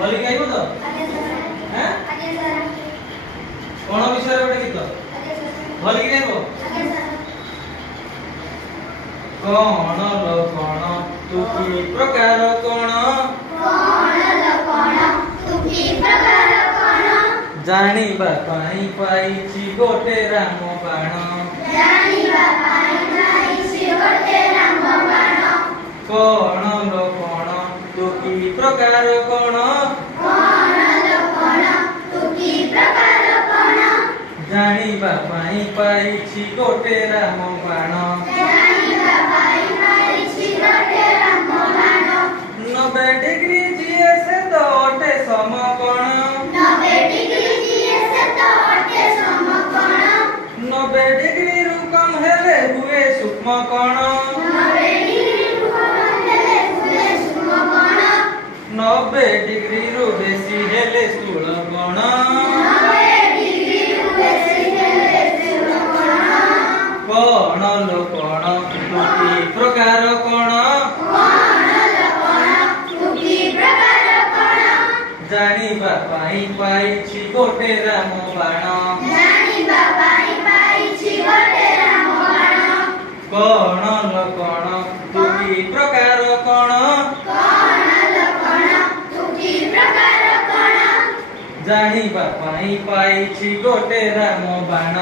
भली गाइबो तो हैं कोन विषय रे गीत भली गाइबो कोण लो कोण तू की प्रकार कोण जानिबा पाई पाइछि गोटे राम बाण कोण लो कोण तू की प्रकार कोण जानिबा पाई पाइछि गोटे राम बाण 90 डिग्री जीएस तो ओटे समकोण 90 डिग्री रु कम हेले हुए सूक्ष्म कोण 90 डिग्री रु बेसी हेले स्थूल कोण कोण लो कोण तू की प्रकार कोण जानिबा पाई पाइछि गोटे राम बाण कोण लो कोण तू की प्रकार कोण जानिबा पाई पाइछि गोटे राम बाण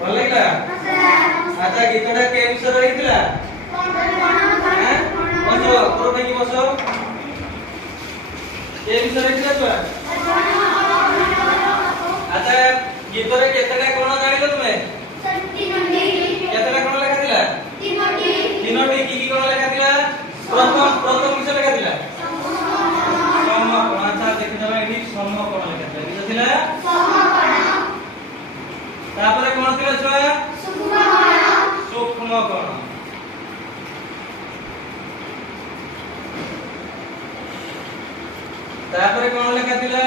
बोलेला अच्छा गीतटा के विषय रहितला हैं बसो तोर भाई बसो के विषय रहितला तो अच्छा गीत रे केतटा कोण जानिलो तुमे केतटा कोण लेखा थिला तीनोटी की कोण लेखा थिला प्रथम विषय लेखा थिला समकोण अच्छा देखिना एठी समकोण लेखा थिला किछ थिला तापरे कोन थिला छुआ सूक्ष्म कोण तापरे कोन लेखा थिला